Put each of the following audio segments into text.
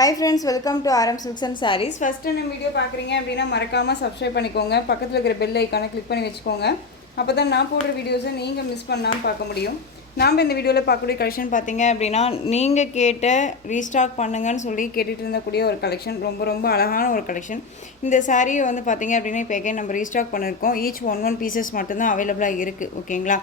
Hi friends, welcome to RM Silks and Sarees. First time video பார்க்குறீங்க அப்படின்னா மறக்காமல் subscribe பண்ணிக்கோங்க. பக்கத்தில் இருக்கிற பெல் ஐக்கானை கிளிக் பண்ணி வச்சுக்கோங்க. அப்போ தான் நான் போடுற வீடியோஸை நீங்கள் மிஸ் பண்ணாமல் பார்க்க முடியும். நாம் இந்த வீடியோவில் பார்க்கக்கூடிய கலெக்ஷன் பார்த்தீங்க அப்படின்னா நீங்கள் கேட்ட ரீஸ்டாக் பண்ணுங்கன்னு சொல்லி கேட்டுட்டு இருந்தக்கூடிய ஒரு கலெக்ஷன். ரொம்ப அழகான ஒரு கலெக்ஷன். இந்த சாரியை வந்து பார்த்தீங்க அப்படின்னா இப்போ எகைன் நம்ம ரீஸ்டாக் பண்ணியிருக்கோம். ஈச் ஒன் பீசஸ் மட்டும்தான் அவைலபிளாக இருக்குது. ஓகேங்களா?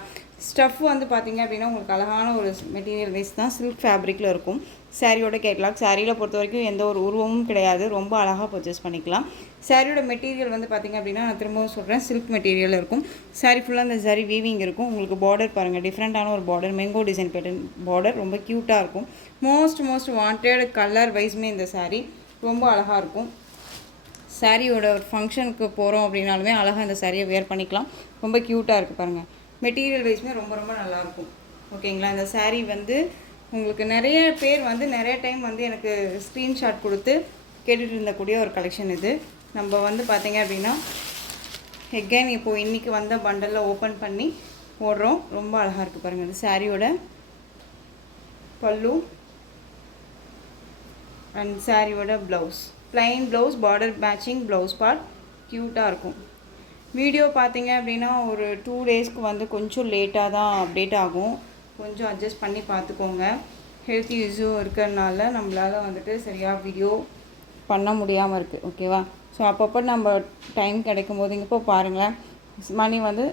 ஸ்டஃப் வந்து பார்த்தீங்க அப்படின்னா உங்களுக்கு அழகான ஒரு மெட்டீரியல் வைஸ் தான் சில்க் ஃபேப்ரிக்கில் இருக்கும். சாரியோட கேட்கலாம். சாரியில் பொறுத்த வரைக்கும் எந்த ஒரு உருவமும் கிடையாது. ரொம்ப அழகாக பர்ச்சேஸ் பண்ணிக்கலாம். சாரியோட மெட்டீரியல் வந்து பார்த்திங்க அப்படின்னா நான் திரும்பவும் சொல்கிறேன், சில்க் மெட்டீரியல் இருக்கும். சாரி ஃபுல்லாக அந்த சாரி வீவிங் இருக்கும். உங்களுக்கு பார்டர் பாருங்கள், டிஃப்ரெண்ட்டான ஒரு border, mango design pattern border, ரொம்ப க்யூட்டாக இருக்கும். மோஸ்ட் வாண்டட் கலர் வைஸ்மே இந்த சாரீ ரொம்ப அழகாக இருக்கும். சாரியோட ஒரு ஃபங்க்ஷனுக்கு போகிறோம் அப்படின்னாலுமே அழகாக இந்த சாரியை வேர் பண்ணிக்கலாம். ரொம்ப க்யூட்டாக இருக்குது பாருங்கள். மெட்டீரியல் வைஸ்மே ரொம்ப நல்லாயிருக்கும். ஓகேங்களா? இந்த சாரீ வந்து உங்களுக்கு நிறைய பேர் வந்து நிறைய டைம் வந்து எனக்கு ஸ்க்ரீன்ஷாட் கொடுத்து கேட்டுட்டு இருந்தக்கூடிய ஒரு கலெக்ஷன் இது. நம்ம வந்து பார்த்திங்க அப்படின்னா எகைன் இப்போது இன்றைக்கி வந்த பண்டலில் ஓப்பன் பண்ணி போடுறோம். ரொம்ப அழகாக இருக்குது பாருங்கள். இந்த சாரியோட பல்லு அண்ட் சாரியோட blouse, plain blouse, border matching blouse part, க்யூட்டாக இருக்கும். வீடியோ பார்த்தீங்க அப்படின்னா ஒரு 2 டேஸ்க்கு வந்து கொஞ்சம் லேட்டாக தான் அப்டேட் ஆகும். கொஞ்சம் அட்ஜஸ்ட் பண்ணி பார்த்துக்கோங்க. ஹெல்த் இஷ்யூ இருக்கிறதுனால நம்மளால் வந்துட்டு சரியாக வீடியோ பண்ண முடியாமல் இருக்குது. ஓகேவா? ஸோ அப்பப்போ நம்ம டைம் கிடைக்கும் போது இங்கே போய் பாருங்களேன். மணி வந்து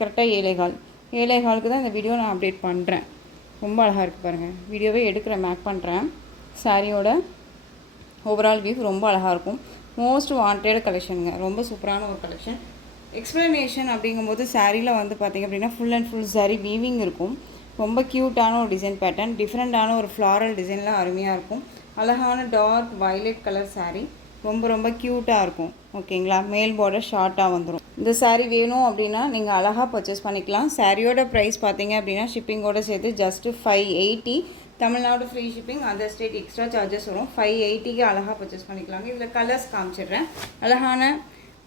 கரெக்டாக 7:15 தான் இந்த வீடியோ நான் அப்டேட் பண்ணுறேன். ரொம்ப அழகாக இருக்குது பாருங்கள். வீடியோவே எடுக்கிறேன், மேக் பண்ணுறேன். சாரியோட ஓவரால் வியூ ரொம்ப அழகாக இருக்கும். மோஸ்ட் வாண்டட் கலெக்ஷனுங்க. ரொம்ப சூப்பரான ஒரு கலெக்ஷன். எக்ஸ்ப்ளனேஷன் அப்படிங்கும்போது சாரியில் வந்து பார்த்திங்க அப்படின்னா full and full sorry weaving இருக்கும். ரொம்ப க்யூட்டான ஒரு டிசைன் பேட்டர்ன், டிஃப்ரெண்ட்டான ஒரு ஃப்ளாரல் டிசைனில் அருமையாக இருக்கும். அழகான டார்க் வயலட் கலர் சாரீ, ரொம்ப க்யூட்டாக இருக்கும். ஓகேங்களா? மேல் பார்டர் ஷார்ட்டாக வந்துடும். இந்த சாரீ வேணும் அப்படின்னா நீங்கள் அழகாக பர்ச்சேஸ் பண்ணிக்கலாம். சாரியோட ப்ரைஸ் பார்த்தீங்க அப்படின்னா ஷிப்பிங்கோடு சேர்த்து just 580. Tamil Nadu free shipping, other state extra charges வரும். 580க்கு அழகாக பர்ச்சேஸ் பண்ணிக்கலாங்க. இதில் கலர்ஸ் காமிச்சிடுறேன். அழகான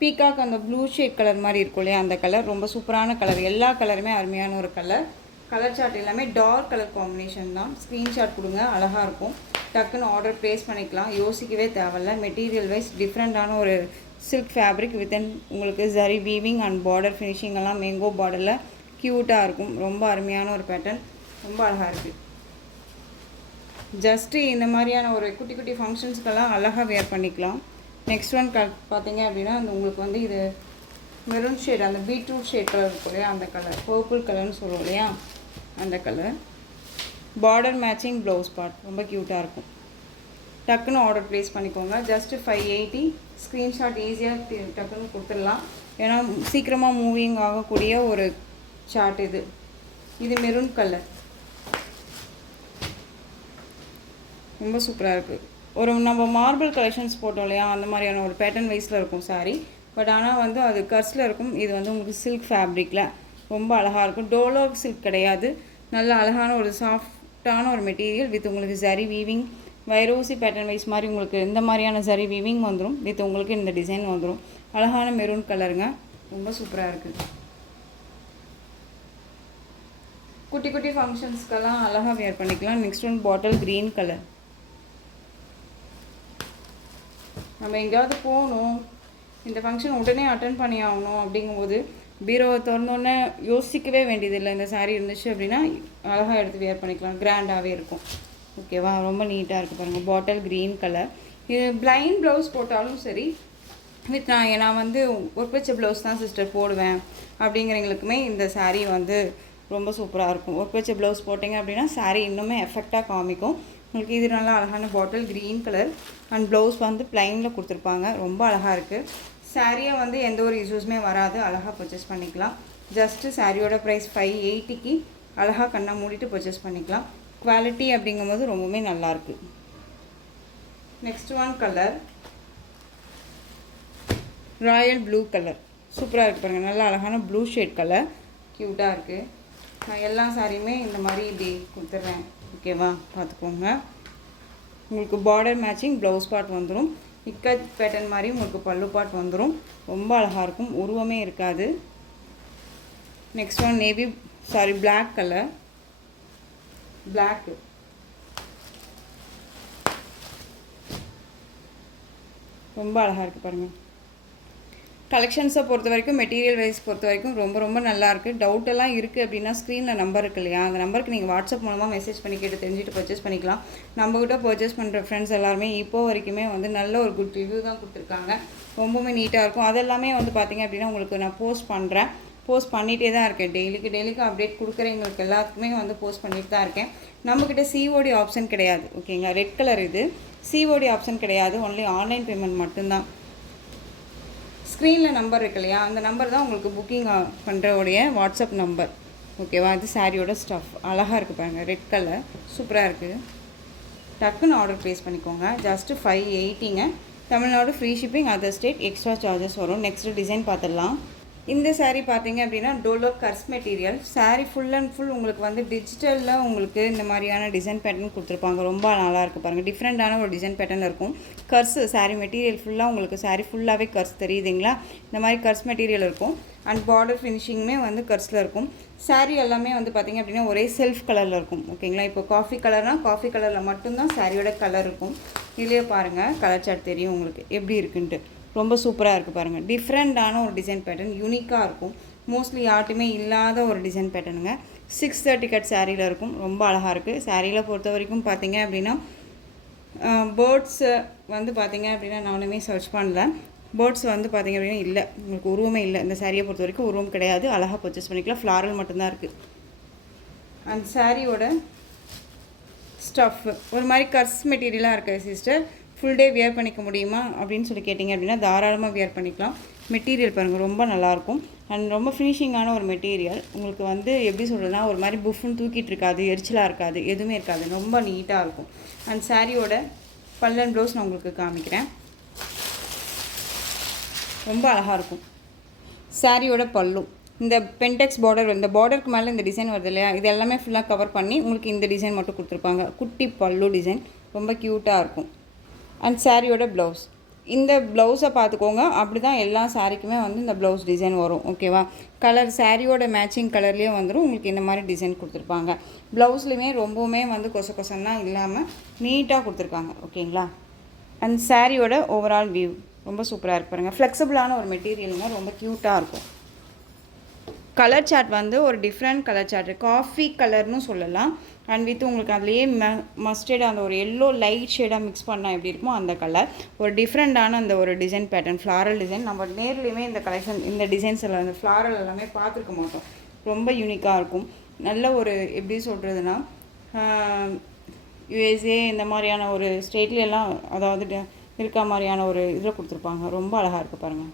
பீகாக் அந்த ப்ளூ ஷேட் கலர் மாதிரி இருக்கும் இல்லையா, அந்த கலர் ரொம்ப சூப்பரான கலர். எல்லா கலருமே அருமையான ஒரு கலர். கலர் சார்ட் எல்லாமே டார்க் கலர் காம்பினேஷன் தான். ஸ்க்ரீன்ஷாட் கொடுங்க, அழகாக இருக்கும். டக்குன்னு ஆர்டர் ப்ளேஸ் பண்ணிக்கலாம், யோசிக்கவே தேவையில்ல. மெட்டீரியல் வைஸ் டிஃப்ரெண்ட்டான ஒரு சில்க் ஃபேப்ரிக் வித்தின் உங்களுக்கு zari weaving and border finishing எல்லாம் மேங்கோ பார்டரில் க்யூட்டாக இருக்கும். ரொம்ப அருமையான ஒரு பேட்டர்ன், ரொம்ப அழகாக இருக்குது. ஜஸ்ட்டு இந்த மாதிரியான ஒரு குட்டி ஃபங்க்ஷன்ஸ்க்கெல்லாம் அழகாக வேர் பண்ணிக்கலாம். நெக்ஸ்ட் ஒன் பார்த்தீங்க அப்படின்னா உங்களுக்கு வந்து இது மெரூன் ஷேட், அந்த பீட்ரூட் ஷேட் கலர் இருக்கும் இல்லையா, அந்த கலர் பர்பிள் கலர்னு சொல்லுவோம் இல்லையா, அந்த colour. Border matching blouse part, ரொம்ப க்யூட்டாக இருக்கும். டக்குன்னு ஆர்டர் ப்ளேஸ் பண்ணிக்கோங்க. ஜஸ்ட்டு 580. ஸ்க்ரீன்ஷாட் ஈஸியாக டக்குன்னு கொடுத்துடலாம். ஏன்னா சீக்கிரமாக மூவிங் ஆகக்கூடிய ஒரு சார்ட் இது. இது மெரூன் கலர், ரொம்ப சூப்பராக இருக்குது. ஒரு நம்ம மார்பிள் கலெக்ஷன்ஸ் போட்டோம் இல்லையா, அந்த மாதிரியான ஒரு பேட்டர்ன் வைஸில் இருக்கும் சாரீ. பட் ஆனால் வந்து அது கர்ஸில் இருக்கும். இது வந்து உங்களுக்கு சில்க் ஃபேப்ரிக்கில் ரொம்ப அழகாக இருக்கும். டோலோ சில்க் கிடையாது. நல்ல அழகான ஒரு சாஃப்டான ஒரு மெட்டீரியல் வித் உங்களுக்கு ஜரி வீவிங், வைரோசி பேட்டர்ன் வைஸ் மாதிரி உங்களுக்கு இந்த மாதிரியான ஜரி வீவிங் வந்துடும். வித் உங்களுக்கு இந்த டிசைன் வந்துடும். அழகான மெரூன் கலருங்க, ரொம்ப சூப்பராக இருக்குது. குட்டி ஃபங்க்ஷன்ஸ்க்கெல்லாம் அழகாக வேர் பண்ணிக்கலாம். Next one bottle green colour. நம்ம எங்கேயாவது போகணும், இந்த ஃபங்க்ஷன் உடனே அட்டன் பண்ணி ஆகணும் அப்படிங்கும்போது பீரோவை திறந்தோடனே யோசிக்கவே வேண்டியதில்லை. இந்த சாரீ இருந்துச்சு அப்படின்னா அழகாக எடுத்து வேர் பண்ணிக்கலாம். கிராண்டாகவே இருக்கும். ஓகேவா? ரொம்ப நீட்டாக இருக்குது பாருங்கள். Bottle green colour. இது பிளைன் ப்ளவுஸ் போட்டாலும் சரி, வித் நான் வந்து ஒர்க் வச்ச ப்ளவுஸ் தான் சிஸ்டர் போடுவேன் அப்படிங்கிறவங்களுக்குமே இந்த சாரீ வந்து ரொம்ப சூப்பராக இருக்கும். ஒர்க் வச்ச ப்ளவுஸ் போட்டிங்க அப்படின்னா சாரீ இன்னுமே எஃபெக்டாக காமிக்கும் உங்களுக்கு. இது நல்லா அழகான bottle green colour and blouse வந்து ப்ளைனில் கொடுத்துருப்பாங்க. ரொம்ப அழகாக இருக்குது. சாரியை வந்து எந்த ஒரு இஷ்யூஸுமே வராது. அழகாக பர்ச்சேஸ் பண்ணிக்கலாம். ஜஸ்ட்டு சாரியோட ப்ரைஸ் 580க்கு அழகாக கண்ணை மூடிட்டு பர்ச்சேஸ் பண்ணிக்கலாம். குவாலிட்டி அப்படிங்கும்போது ரொம்பவுமே நல்லாயிருக்கு. Next one colour Royal blue colour, சூப்பராக இருக்குது பாருங்கள். நல்லா அழகான ப்ளூ ஷேட் கலர், க்யூட்டாக இருக்குது. நான் எல்லா சாரியுமே இந்த மாதிரி இப்படி கொடுத்துட்றேன். ஓகேவா? பார்த்துக்கோங்க. உங்களுக்கு பார்டர் மேட்சிங் ப்ளவுஸ் பார்ட் வந்துடும். இக்கட் பேட்டர்ன் மாதிரி உங்களுக்கு பல்லு பார்ட் வந்துடும். ரொம்ப அழகாக இருக்கும். உருவமே இருக்காது. Next one black colour, black ரொம்ப அழகாக இருக்குது பாருங்கள். கலெக்ஷன்ஸை பொறுத்த வரைக்கும் மெட்டீரியல் வைஸ் பொறுத்த வரைக்கும் ரொம்ப ரொம்ப நல்லாயிருக்கு. டவுட்டெல்லாம் இருக்குது அப்படின்னா ஸ்க்ரீனில் நம்பர் இருக்கு இல்லையா, அந்த நம்பருக்கு நீங்கள் வாட்ஸ்அப் மூலமாக மெசேஜ் பண்ணி கேட்டு தெரிஞ்சுட்டு பர்ச்சேஸ் பண்ணிக்கலாம். நம்மகிட்ட பர்ச்சேஸ் பண்ணுற ஃப்ரெண்ட்ஸ் எல்லாருமே இப்போ வரைக்குமே வந்து நல்ல ஒரு குட் ரிவ்யூ தான் கொடுத்துருக்காங்க. ரொம்பவுமே நீட்டாக இருக்கும். அதெல்லாமே வந்து பார்த்திங்க அப்படின்னா உங்களுக்கு நான் போஸ்ட் பண்ணிகிட்டே தான் இருக்கேன். டெய்லிக்கு அப்டேட் கொடுக்குறவங்களுக்கு எல்லாத்துக்குமே வந்து போஸ்ட் பண்ணிட்டு தான் இருக்கேன். நம்மக்கிட்ட சிஓடி ஆப்ஷன் கிடையாது. ஓகேங்களா, ரெட் கலர் இது. சிஓடி ஆப்ஷன் கிடையாது, ஒன்லி ஆன்லைன் பேமெண்ட் மட்டும்தான். ஸ்க்ரீனில் நம்பர் இருக்கு இல்லையா, அந்த நம்பர் தான் உங்களுக்கு புக்கிங் பண்ணுறவுடைய வாட்ஸ்அப் நம்பர். ஓகேவா, இது சாரியோட ஸ்டஃப் அழகாக இருக்குது பாருங்கள், ரெட் கலர் சூப்பராக இருக்குது. டக்குன்னு ஆர்டர் ப்ளேஸ் பண்ணிக்கோங்க. ஜஸ்ட்டு 580ங்க. Tamil Nadu free shipping, other state extra charges வரும். நெக்ஸ்ட்டு டிசைன் பார்த்துடலாம். இந்த சாரீ பார்த்தீங்க அப்படின்னா டோலோ கர்ஸ் material. Sari full and full உங்களுக்கு வந்து டிஜிட்டலில் உங்களுக்கு இந்த மாதிரியான டிசைன் பேட்டர்ன் கொடுத்துருப்பாங்க. ரொம்ப நல்லாயிருக்கு பாருங்கள். டிஃப்ரெண்ட்டான ஒரு டிசைன் பேட்டர்னில் இருக்கும். கர்ஸ் சாரீ மெட்டீரியல் ஃபுல்லாக உங்களுக்கு சாரீ ஃபுல்லாகவே கர்ஸ் தெரியுதுங்களா, இந்த மாதிரி கர்ஸ் மெட்டீரியல் இருக்கும். அண்ட் பார்டர் ஃபினிஷிங்குமே வந்து கர்ஸில் இருக்கும். சாரீ எல்லாமே வந்து பார்த்திங்க அப்படின்னா ஒரே செல்ஃப் கலரில் இருக்கும். ஓகேங்களா, இப்போ காஃபி கலர்னால் காஃபி கலரில் மட்டும்தான் சாரியோட கலர் இருக்கும். இதுலேயே பாருங்கள் கலர் சார்ட் தெரியும் உங்களுக்கு எப்படி இருக்குன்ட்டு. ரொம்ப சூப்பராக இருக்குது பாருங்கள். டிஃப்ரெண்ட்டான ஒரு டிசைன் பேட்டர்ன், யூனிக்காக இருக்கும். மோஸ்ட்லி யார்ட்டுமே இல்லாத ஒரு டிசைன் பேட்டர்னுங்க. 630 கட் சாரியில் இருக்கும். ரொம்ப அழகாக இருக்குது. சாரியில் பொறுத்த வரைக்கும் பார்த்தீங்க அப்படின்னா பேர்ட்ஸு வந்து பார்த்திங்க அப்படின்னா நானுமே சர்ச் பண்ணல. பேர்ட்ஸ் வந்து பார்த்திங்க அப்படின்னா இல்லை, உங்களுக்கு உருவமே இல்லை. இந்த சாரியை பொறுத்த வரைக்கும் உருவம் கிடையாது. அழகாக பர்ச்சேஸ் பண்ணிக்கலாம். ஃப்ளாரல் மட்டும்தான் இருக்குது. அந்த சாரியோட ஸ்டஃப் ஒரு மாதிரி கர்ஸ் மெட்டீரியலாக இருக்குது சிஸ்டர். ஃபுல் டே வியர் பண்ணிக்க முடியுமா அப்படின்னு சொல்லி கேட்டிங்க அப்படின்னா தாராளமாக வியர் பண்ணிக்கலாம். மெட்டீரியல் பாருங்கள் ரொம்ப நல்லாயிருக்கும். அண்ட் ரொம்ப ஃபினிஷிங்கான ஒரு மெட்டீரியல். உங்களுக்கு வந்து எப்படி சொல்கிறதுனா ஒரு மாதிரி புஃப்னு தூக்கிட்டு இருக்காது, எரிச்சலாக இருக்காது, எதுவுமே இருக்காது. ரொம்ப நீட்டாக இருக்கும். அண்ட் சாரியோட பல்லன் ப்ளவுஸ் நான் உங்களுக்கு காமிக்கிறேன். ரொம்ப அழகாக இருக்கும். சாரியோட பல்லு இந்த பென்டெக்ஸ் பார்டர், இந்த பார்டருக்கு மேலே இந்த டிசைன் வருது இல்லையா, இது எல்லாமே ஃபுல்லாக கவர் பண்ணி உங்களுக்கு இந்த டிசைன் மட்டும் கொடுத்துருப்பாங்க. குட்டி பல்லு டிசைன் ரொம்ப க்யூட்டாக இருக்கும். அண்ட் சாரியோட ப்ளவுஸ், இந்த ப்ளவுஸை பார்த்துக்கோங்க. அப்படி தான் எல்லா சாரிக்குமே வந்து இந்த ப்ளவுஸ் டிசைன் வரும். ஓகேவா, கலர் சாரியோட மேட்சிங் கலர்லேயே வந்துடும். உங்களுக்கு இந்த மாதிரி டிசைன் கொடுத்துருப்பாங்க. ப்ளவுஸ்லையுமே ரொம்பவுமே வந்து கொசம் இல்லாமல் நீட்டாக கொடுத்துருக்காங்க. ஓகேங்களா, அண்ட் சாரியோட ஓவரால் வியூ ரொம்ப சூப்பராக இருக்கு பாருங்கள். ஃப்ளெக்சிபிளான ஒரு மெட்டீரியலுங்க, ரொம்ப க்யூட்டாக இருக்கும். கலர் சார்ட் வந்து ஒரு டிஃப்ரெண்ட் கலர் சார்ட், காஃபி கலர்னு சொல்லலாம். அண்ட் வித் உங்களுக்கு அதுலேயே மஸ்டர்ட் அந்த ஒரு எல்லோ லைட் ஷேடாக மிக்ஸ் பண்ணால் எப்படி இருக்குமோ அந்த கலர். ஒரு டிஃப்ரெண்ட்டான அந்த ஒரு டிசைன் பேட்டர்ன், ஃப்ளாரல் டிசைன். நம்ம நேர்லேயுமே இந்த கலெக்ஷன் இந்த டிசைன்ஸ் எல்லாம் இந்த ஃப்ளாரல் எல்லாமே பார்த்துருக்க மாட்டோம். ரொம்ப யூனிக்காக இருக்கும். நல்ல ஒரு எப்படி சொல்கிறதுனா யுஎஸ்ஏ இந்த மாதிரியான ஒரு ஸ்டேட்லையெல்லாம் அதாவது இருக்க மாதிரியான ஒரு இதில் கொடுத்துருப்பாங்க. ரொம்ப அழகாக இருக்குது பாருங்கள்.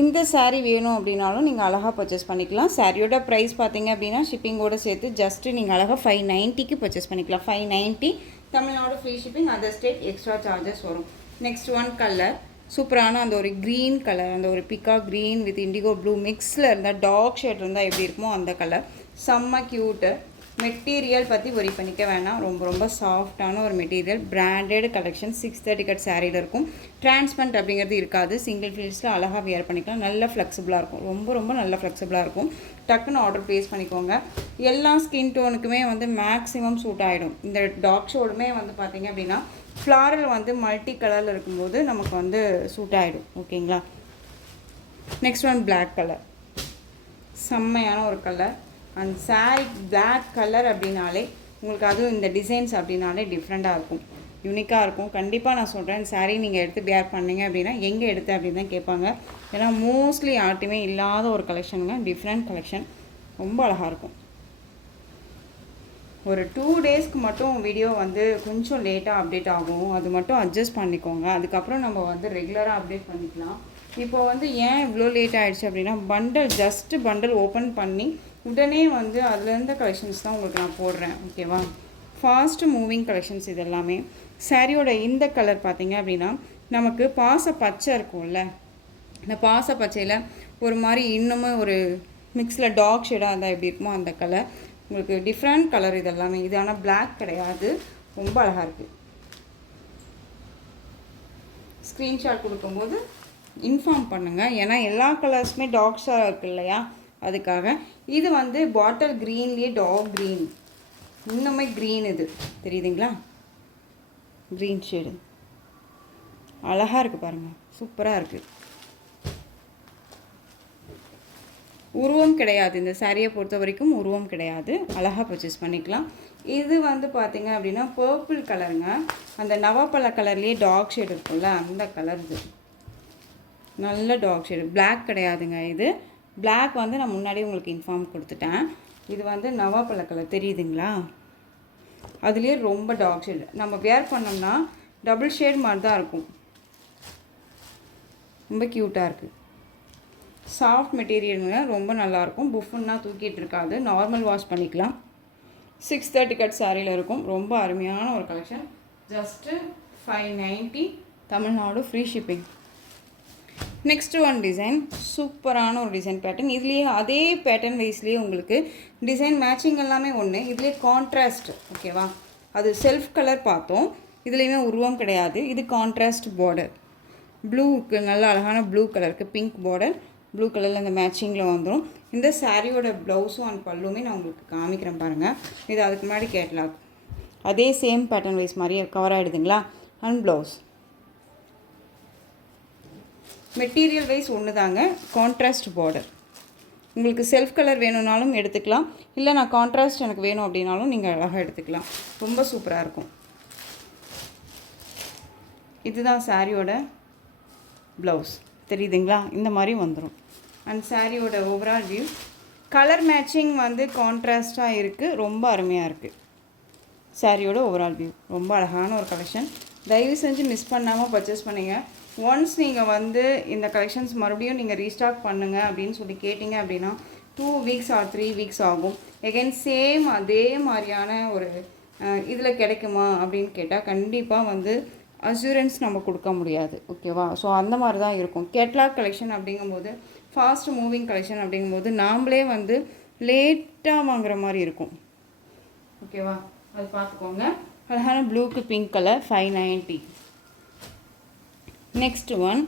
இந்த சாரீ வேணும் அப்படின்னாலும் நீங்கள் அழகாக பர்ச்சேஸ் பண்ணிக்கலாம். சாரியோட ப்ரைஸ் பார்த்தீங்க அப்படின்னா ஷிப்பிங்கோடு சேர்த்து ஜஸ்ட்டு நீங்கள் அழகாக 590க்கு பர்ச்சேஸ் பண்ணிக்கலாம். 590 Tamil Nadu free shipping, other state extra charges வரும். நெக்ஸ்ட் ஒன் கலர் சூப்பரான அந்த ஒரு க்ரீன் கலர், அந்த ஒரு பிக்கா க்ரீன் வித் இண்டிகோ ப்ளூ மிக்ஸில் இருந்தால் டார்க் ஷேட் இருந்தால் எப்படி இருக்குமோ அந்த கலர். செம்ம க்யூட்டு. மெட்டீரியல் பற்றி ஒரி பண்ணிக்க வேணாம். ரொம்ப சாஃப்டான ஒரு மெட்டீரியல். Branded collection. 630 கட் சாரியில் இருக்கும். டிரான்ஸ்பரண்ட் அப்படிங்கிறது இருக்காது. சிங்கிள் ஃபீல்ஸில் அழகாக வியர் பண்ணிக்கலாம். நல்ல ஃப்ளெக்சிபிளாக இருக்கும். ரொம்ப நல்ல ஃப்ளெக்சிபிளாக இருக்கும். டக்குன்னு ஆர்டர் ப்ளேஸ் பண்ணிக்கோங்க. எல்லா ஸ்கின் டோனுக்குமே வந்து மேக்ஸிமம் சூட் ஆகிடும். இந்த டார்க் ஷேடுமே வந்து பார்த்திங்க அப்படின்னா ஃப்ளாரல் வந்து மல்டி கலரில் இருக்கும்போது நமக்கு வந்து சூட் ஆகிடும். ஓகேங்களா, நெக்ஸ்ட் ஒன் பிளாக் கலர். செம்மையான ஒரு colour. And sari black colour அப்படின்னாலே உங்களுக்கு அதுவும் இந்த டிசைன்ஸ் அப்படின்னாலே டிஃப்ரெண்ட்டாக இருக்கும், யூனிக்காக இருக்கும். கண்டிப்பாக நான் சொல்கிறேன், சாரீ நீங்கள் எடுத்து வியர் பண்ணிங்க அப்படின்னா எங்கே எடுத்து அப்படின்னு தான் கேட்பாங்க. ஏன்னா மோஸ்ட்லி யார்ட்டுமே இல்லாத ஒரு கலெக்ஷனுங்க, டிஃப்ரெண்ட் கலெக்ஷன். ரொம்ப அழகாக இருக்கும். ஒரு 2 டேஸ்க்கு மட்டும் வீடியோ வந்து கொஞ்சம் லேட்டாக அப்டேட் ஆகும். அது மட்டும் அட்ஜஸ்ட் பண்ணிக்கோங்க. அதுக்கப்புறம் நம்ம வந்து ரெகுலராக அப்டேட் பண்ணிக்கலாம். இப்போ வந்து ஏன் இவ்வளோ லேட் ஆகிடுச்சு அப்படின்னா பண்டல் ஓப்பன் பண்ணி உடனே வந்து அதுலேருந்து கலெக்ஷன்ஸ் தான் உங்களுக்கு நான் போடுறேன். ஓகேவா, ஃபாஸ்ட்டு மூவிங் கலெக்ஷன்ஸ் இது எல்லாமே. சாரியோட இந்த கலர் பார்த்திங்க அப்படின்னா நமக்கு பாச பச்சை இருக்கும்ல, இந்த பாச பச்சையில் ஒரு மாதிரி இன்னமும் ஒரு மிக்ஸில் டார்க் ஷேடாக இருந்தால் எப்படி இருக்குமோ அந்த கலர். உங்களுக்கு டிஃப்ரெண்ட் கலர் இது எல்லாமே. இது ஆனால் பிளாக் கிடையாது. ரொம்ப அழகாக இருக்குது. ஸ்க்ரீன்ஷாட் கொடுக்கும்போது இன்ஃபார்ம் பண்ணுங்கள். ஏன்னா எல்லா கலர்ஸுமே டார்க்ஸாக இருக்குது இல்லையா, அதுக்காக. இது வந்து பாட்டில் க்ரீன்லேயே டார்க் க்ரீன், இன்னுமே க்ரீன் இது தெரியுதுங்களா, க்ரீன் ஷேடு. அழகாக இருக்குது பாருங்கள், சூப்பராக இருக்குது. உருவம் கிடையாது, இந்த சாரியை பொறுத்த வரைக்கும் உருவம் கிடையாது, அழகாக பர்ச்சேஸ் பண்ணிக்கலாம். இது வந்து பார்த்திங்க அப்படின்னா பர்பிள் கலருங்க, அந்த நவாப்பழ கலர்லேயே டார்க் ஷேட் இருக்கும்ல அந்த கலர். இது நல்ல டார்க் ஷேடு, பிளாக் கிடையாதுங்க. இது பிளாக் வந்து நான் முன்னாடியே உங்களுக்கு இன்ஃபார்ம் கொடுத்துட்டேன். இது வந்து நவாப்பழ கலர் தெரியுதுங்களா, அதுலேயே ரொம்ப டார்க் ஷேடு. நம்ம வேர் பண்ணோம்னா டபுள் ஷேட் மாதிரி தான் இருக்கும். ரொம்ப க்யூட்டாக இருக்குது, சாஃப்ட் மெட்டீரியலுங்க, ரொம்ப நல்லாயிருக்கும். புஃபுன்னா தூக்கிட்டு இருக்காது, நார்மல் வாஷ் பண்ணிக்கலாம். 630 கட் சாரியில் இருக்கும். ரொம்ப அருமையான ஒரு collection. Just 590 Tamil Nadu, free shipping. Next one design, சூப்பரான ஒரு டிசைன் பேட்டர்ன். இதுலேயே அதே பேட்டர்ன் வைஸ்லேயே உங்களுக்கு டிசைன் மேட்சிங் எல்லாமே ஒன்று. இதுலேயே கான்ட்ராஸ்ட், ஓகேவா, அது செல்ஃப் கலர் பார்த்தோம், இதுலேயுமே உருவம் கிடையாது. இது கான்ட்ராஸ்ட் பார்டர், ப்ளூக்கு நல்ல அழகான ப்ளூ கலருக்கு பிங்க் பார்டர், ப்ளூ கலரில் அந்த மேட்சிங்கில் வந்துடும். இந்த சாரியோட ப்ளவுஸும் அண்ட் பல்லுமே நான் உங்களுக்கு காமிக்கிறேன் பாருங்கள். இது அதுக்கு முன்னாடி கேட்லாக், அதே சேம் பேட்டர்ன் வைஸ் மாதிரியே கவர் ஆகிடுதுங்களா. அண்ட் ப்ளவுஸ் மெட்டீரியல் வைஸ் ஒன்று தாங்க, கான்ட்ராஸ்ட் பார்டர். உங்களுக்கு செல்ஃப் கலர் வேணும்னாலும் எடுத்துக்கலாம், இல்லை நான் கான்ட்ராஸ்ட் எனக்கு வேணும் அப்படின்னாலும் நீங்கள் அழகாக எடுத்துக்கலாம். ரொம்ப சூப்பராக இருக்கும். இதுதான் சாரியோட ப்ளவுஸ், தெரியுதுங்களா, இந்த மாதிரி வந்துடும். அண்ட் சாரியோட ஓவரால் வியூ, கலர் மேட்சிங் வந்து கான்ட்ராஸ்டாக இருக்குது, ரொம்ப அருமையாக இருக்குது. சாரியோட ஓவரால் வியூ ரொம்ப அழகான ஒரு கலெக்ஷன். தயவு செஞ்சு மிஸ் பண்ணாமல் பர்ச்சேஸ் பண்ணுங்கள். ஒன்ஸ் நீங்கள் வந்து இந்த கலெக்ஷன்ஸ் மறுபடியும் நீங்கள் ரீஸ்டாக் பண்ணுங்கள் அப்படின்னு சொல்லி கேட்டிங்க அப்படின்னா 2 வீக்ஸ் ஆர் 3 வீக்ஸ் ஆகும். எகைன் சேம் அதே மாதிரியான ஒரு இதில் கிடைக்குமா அப்படின்னு கேட்டால் கண்டிப்பாக வந்து அஷூரன்ஸ் நம்ம கொடுக்க முடியாது, ஓகேவா. ஸோ அந்த மாதிரி தான் இருக்கும். கேட்லாக் கலெக்ஷன் அப்படிங்கும்போது, ஃபாஸ்ட் மூவிங் கலெக்ஷன் அப்படிங்கும்போது நாம்ளே வந்து லேட்டாக வாங்குற மாதிரி இருக்கும், ஓகேவா. அது பார்த்துக்கோங்க. அழகான ப்ளூக்கு பிங்க் கலர் 590. நெக்ஸ்ட் ஒன்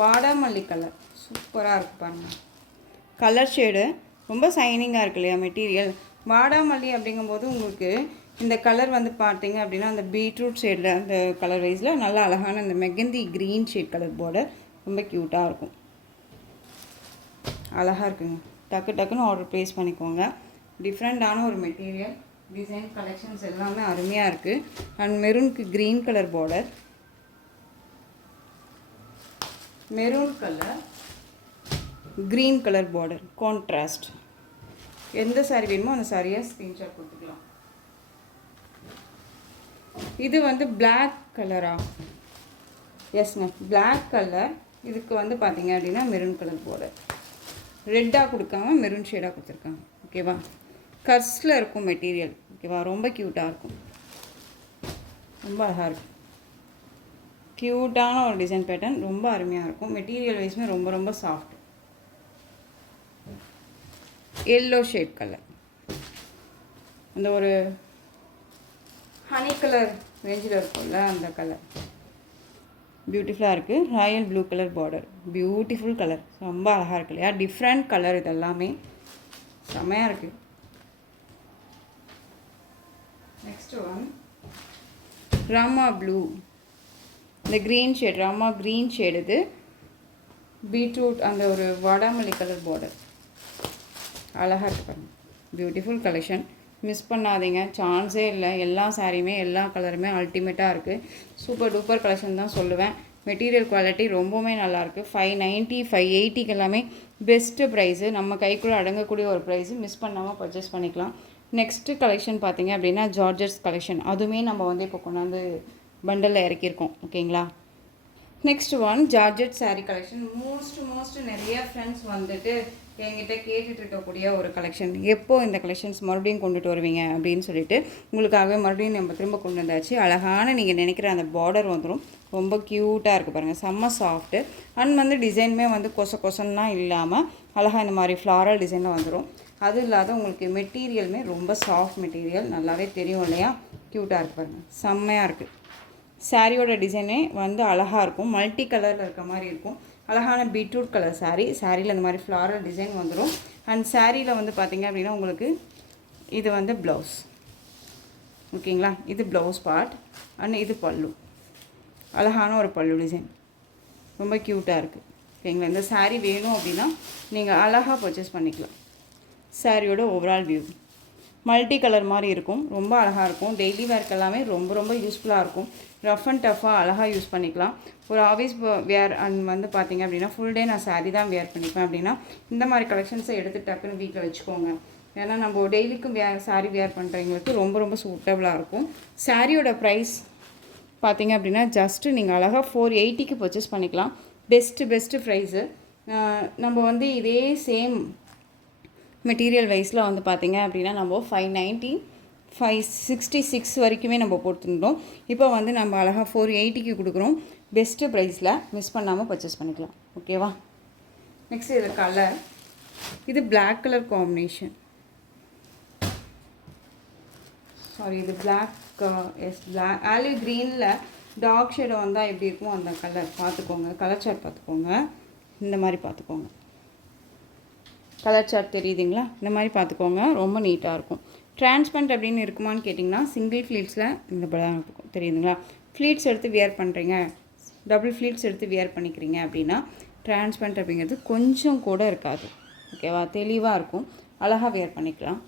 வாடாமல்லி கலர், சூப்பராக இருக்குது பாருங்கள். கலர் ஷேடு ரொம்ப சைனிங்காக இருக்கு இல்லையா மெட்டீரியல். வாடாமல்லி அப்படிங்கும்போது உங்களுக்கு இந்த கலர் வந்து பார்த்தீங்க அப்படின்னா அந்த பீட்ரூட் ஷேடில் அந்த கலர் வைஸில் நல்லா அழகான அந்த mehndi green shade colour border, ரொம்ப க்யூட்டாக இருக்கும், அழகாக இருக்குங்க. டக்கு டக்குன்னு ஆர்டர் ப்ளேஸ் பண்ணிக்கோங்க. டிஃப்ரெண்ட்டான ஒரு மெட்டீரியல், டிசைன் கலெக்ஷன்ஸ் எல்லாமே அருமையாக இருக்குது. அண்ட் மெரூனுக்கு green colour border, maroon colour green colour border contrast. எந்த சாரி வேணுமோ அந்த சாரியை ஸ்க்ரீன்ஷாட் கொடுத்துக்கலாம். இது வந்து பிளாக் கலரா, எஸ்ங்க பிளாக் கலர். இதுக்கு வந்து பார்த்தீங்க அப்படின்னா மெரூன் கலர் பார்டர், ரெட்டாக கொடுக்காம மெரூன் ஷேடாக கொடுத்துருக்காங்க, ஓகேவா. கர்ஸில் இருக்கும் மெட்டீரியல், ஓகேவா. ரொம்ப க்யூட்டாக இருக்கும், ரொம்ப அழகாக இருக்கும். க்யூட்டான ஒரு டிசைன் பேட்டர்ன், ரொம்ப அருமையாக இருக்கும். மெட்டீரியல் வைஸுமே ரொம்ப ரொம்ப சாஃப்ட். எல்லோ ஷேட் கலர், அந்த ஒரு ஹனி கலர் ரேஞ்சில் இருக்கும்ல அந்த கலர், பியூட்டிஃபுல்லாக இருக்குது. Royal blue colour border, beautiful colour, ரொம்ப அழகாக இருக்கு இல்லையா. டிஃப்ரெண்ட் கலர், இது எல்லாமே செம்மையாக இருக்குது. நெக்ஸ்ட் ஒன் ராமா ப்ளூ, இந்த green shade, Rama green shade. இது பீட்ரூட் அந்த ஒரு வாடாமல்லி கலர் பார்டர், அழகாக இருக்கு பாருங்க. பியூட்டிஃபுல் கலெக்ஷன், மிஸ் பண்ணாதீங்க, சான்ஸே இல்லை. எல்லா சாரியுமே எல்லா கலருமே அல்டிமேட்டாக இருக்குது. சூப்பர் டூப்பர் கலெக்ஷன் தான் சொல்லுவேன். மெட்டீரியல் குவாலிட்டி ரொம்பவுமே நல்லாயிருக்கு. 590 580க்கு எல்லாமே பெஸ்ட்டு ப்ரைஸு, நம்ம கைக்குள்ளே அடங்கக்கூடிய ஒரு ப்ரைஸு. மிஸ் பண்ணாமல் பர்ச்சேஸ் பண்ணிக்கலாம். நெக்ஸ்ட்டு கலெக்ஷன் பார்த்தீங்க அப்படின்னா ஜார்ஜெட்ஸ் கலெக்ஷன், அதுவுமே நம்ம வந்து இப்போ கொண்டாந்து பண்டலில் இறக்கியிருக்கோம், ஓகேங்களா. Next one georgette sari collection. Most நிறைய ஃப்ரெண்ட்ஸ் வந்துட்டு என்கிட்ட கேட்டுட்டு இருக்கக்கூடிய ஒரு கலெக்ஷன். எப்போ இந்த கலெக்ஷன்ஸ் மறுபடியும் கொண்டுட்டு வருவீங்க அப்படின்னு சொல்லிட்டு உங்களுக்காகவே மறுபடியும் நம்ம திரும்ப கொண்டு வந்தாச்சு. அழகான நீங்கள் நினைக்கிற அந்த பார்டர் வந்துடும், ரொம்ப க்யூட்டாக இருக்குது பாருங்கள், செம்ம சாஃப்ட்டு. அண்ட் வந்து டிசைனுமே வந்து கொசன்லாம் இல்லாமல் அழகாக இந்த மாதிரி ஃப்ளாரல் டிசைனில் வந்துடும். அது இல்லாத உங்களுக்கு மெட்டீரியலுமே ரொம்ப சாஃப்ட் மெட்டீரியல், நல்லாவே தெரியும் இல்லையா. க்யூட்டாக இருக்குது பாருங்கள், செம்மையாக இருக்குது. சாரியோட டிசைனே வந்து அழகாக இருக்கும், மல்டி கலரில் இருக்க மாதிரி இருக்கும். அழகான பீட்ரூட் கலர் சாரீ, சாரியில் இந்த மாதிரி ஃப்ளாரல் டிசைன் வந்துடும். அண்ட் சாரியில் வந்து பார்த்திங்க அப்படின்னா உங்களுக்கு இது வந்து ப்ளவுஸ், ஓகேங்களா. இது ப்ளவுஸ் பார்ட் அண்ட் இது பல்லு. அழகான ஒரு பல்லு டிசைன், ரொம்ப க்யூட்டாக இருக்குது. ஓகேங்களா? இந்த சாரீ வேணும் அப்படின்னா நீங்கள் அழகாக பர்ச்சேஸ் பண்ணிக்கலாம். சாரியோட ஓவரால் வியூ மல்டி கலர் மாதிரி இருக்கும், ரொம்ப அழகாக இருக்கும். டெய்லி வேர்க்கு எல்லாமே ரொம்ப ரொம்ப யூஸ்ஃபுல்லாக இருக்கும். ரஃப் அண்ட் டஃப்பாக அழகாக யூஸ் பண்ணிக்கலாம். ஒரு ஆஃபீஸ் வேர் அண்ட் வந்து பார்த்திங்க அப்படின்னா ஃபுல் டே நான் சாரீ தான் வேர் பண்ணிப்பேன் அப்படின்னா இந்த மாதிரி கலெக்ஷன்ஸை எடுத்து டக்குன்னு வீட்டில் வச்சுக்கோங்க. ஏன்னா நம்ம டெய்லிக்கும் சாரீ வேர் பண்ணுறவங்களுக்கு ரொம்ப ரொம்ப சூட்டபுளாக இருக்கும். சாரியோட ப்ரைஸ் பார்த்திங்க அப்படின்னா ஜஸ்ட்டு நீங்கள் அழகாக 480க்கு பர்ச்சேஸ் பண்ணிக்கலாம். Best price. நம்ம வந்து இதே சேம் மெட்டீரியல் வைஸில் வந்து பார்த்திங்க அப்படின்னா நம்ம 590 566 வரைக்குமே நம்ம போட்டுருந்தோம். இப்போ வந்து நம்ம அழகாக 480க்கு கொடுக்குறோம். பெஸ்ட்டு ப்ரைஸில் மிஸ் பண்ணாமல் பர்ச்சேஸ் பண்ணிக்கலாம். ஓகேவா? நெக்ஸ்ட் இது கலர், இது பிளாக் கலர் காம்பினேஷன். சாரி, இது பிளாக் பிளாக் ஆலிவ் க்ரீனில் டார்க் ஷேடை வந்தால் எப்படி இருக்கும் அந்த கலர் பார்த்துக்கோங்க. கலர் சார்ட் பார்த்துக்கோங்க. இந்த மாதிரி பார்த்துக்கோங்க. கலர் சார்ட் தெரியுதுங்களா? இந்த மாதிரி பார்த்துக்கோங்க. ரொம்ப நீட்டாக இருக்கும். டிரான்ஸ்பரண்ட் அப்படின்னு இருக்குமான்னு கேட்டிங்கன்னா சிங்கிள் ஃப்ளீட்ஸில் இந்த படம் இருக்கும். தெரியுதுங்களா? ஃப்ளீட்ஸ் எடுத்து வியர் பண்ணுறீங்க, டபுள் ஃப்ளீட்ஸ் எடுத்து வியர் பண்ணிக்கிறீங்க அப்படின்னா டிரான்ஸ்பரண்ட் அப்படிங்கிறது கொஞ்சம் கூட இருக்காது. ஓகேவா? தெளிவாக இருக்கும். அழகாக வியர் பண்ணிக்கலாம்.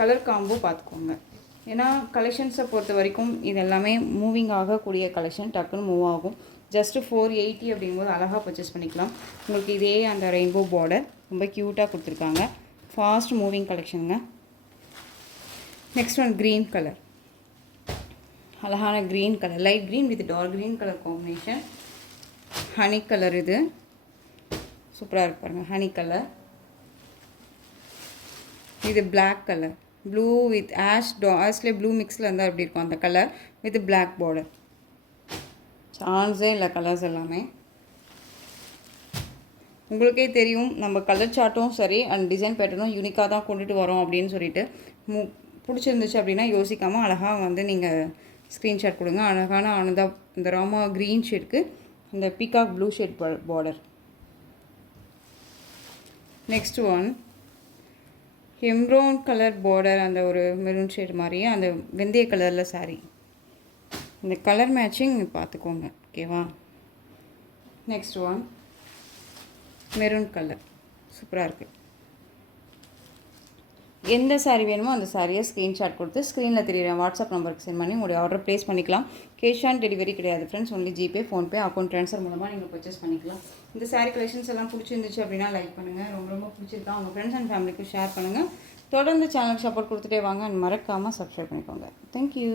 கலர் காம்போ பார்த்துக்கோங்க. ஏன்னா கலெக்ஷன்ஸை பொறுத்த வரைக்கும் இது எல்லாமே மூவிங் ஆகக்கூடிய கலெக்ஷன், டக்குன்னு மூவ் ஆகும். ஜஸ்ட்டு 480 அப்படிங்கும்போது அழகாக பர்ச்சேஸ் பண்ணிக்கலாம். உங்களுக்கு இதே அந்த ரெயின்போ பார்டர் ரொம்ப க்யூட்டாக கொடுத்துருக்காங்க. ஃபாஸ்ட் மூவிங் கலெக்ஷனுங்க. நெக்ஸ்ட் ஒன் க்ரீன் கலர், அழகான green colour, light green with dark green colour combination. Honey colour, இது சூப்பராக இருக்கு பாருங்கள். Honey colour. இது பிளாக் கலர், ப்ளூ வித் ஆஷ்லேயே ப்ளூ மிக்ஸில் இருந்தால் எப்படி இருக்கும் அந்த கலர் வித் பிளாக் பார்டர். சான்ஸே இல்லை கலர்ஸ் எல்லாமே. உங்களுக்கே தெரியும் நம்ம கலர் சார்ட்டும் சரி அண்ட் டிசைன் பேட்டர்னும் யூனிக்காக தான் கொண்டுட்டு வரோம் அப்படின்னு சொல்லிட்டு பிடிச்சிருந்துச்சு அப்படின்னா யோசிக்காமல் அழகாக வந்து நீங்கள் ஸ்க்ரீன்ஷாட் கொடுங்க. அழகான ஆனந்தா இந்த ராமா க்ரீன் ஷேட்க்கு இந்த peacock blue shade border. Next one எம்ப்ரோன் கலர் பார்டர், அந்த ஒரு மெரூன் ஷேட் மாதிரியே அந்த வெந்தய கலரில் சாரீ. இந்த கலர் மேட்சிங் பார்த்துக்கோங்க. ஓகேவா? நெக்ஸ்ட் ஒன் மெரூன் கலர், சூப்பராக இருக்குது. எந்த சாரீ வேணுமோ அந்த சாரியை ஸ்க்ரீன்ஷாட் கொடுத்து ஸ்க்ரீனில் தெரியுற வாட்ஸ்அப் நம்பருக்கு சென்ட் பண்ணி உங்களுடைய ஆர்டர் ப்ளேஸ் பண்ணிக்கலாம். கேஷ் ஆன் டெலிவரி கிடையாது friends, only GPay, PhonePe, account transfer மூலமாக நீங்கள் பர்ச்சேஸ் பண்ணிக்கலாம். இந்த சாரீ கலெக்ஷன்ஸ் எல்லாம் பிடிச்சிருந்துச்சு அப்படின்னா லைக் பண்ணுங்கள். ரொம்ப ரொம்ப பிடிச்சிருக்கா உங்கள் ஃப்ரெண்ட்ஸ் அண்ட் ஃபேமிலிக்கு ஷேர் பண்ணுங்கள். தொடர்ந்து சேனலுக்கு சப்போர்ட் கொடுத்துட்டே வாங்க. மறக்காமல் சப்ஸ்கிரைப் பண்ணிக்கோங்க. தேங்க்யூ.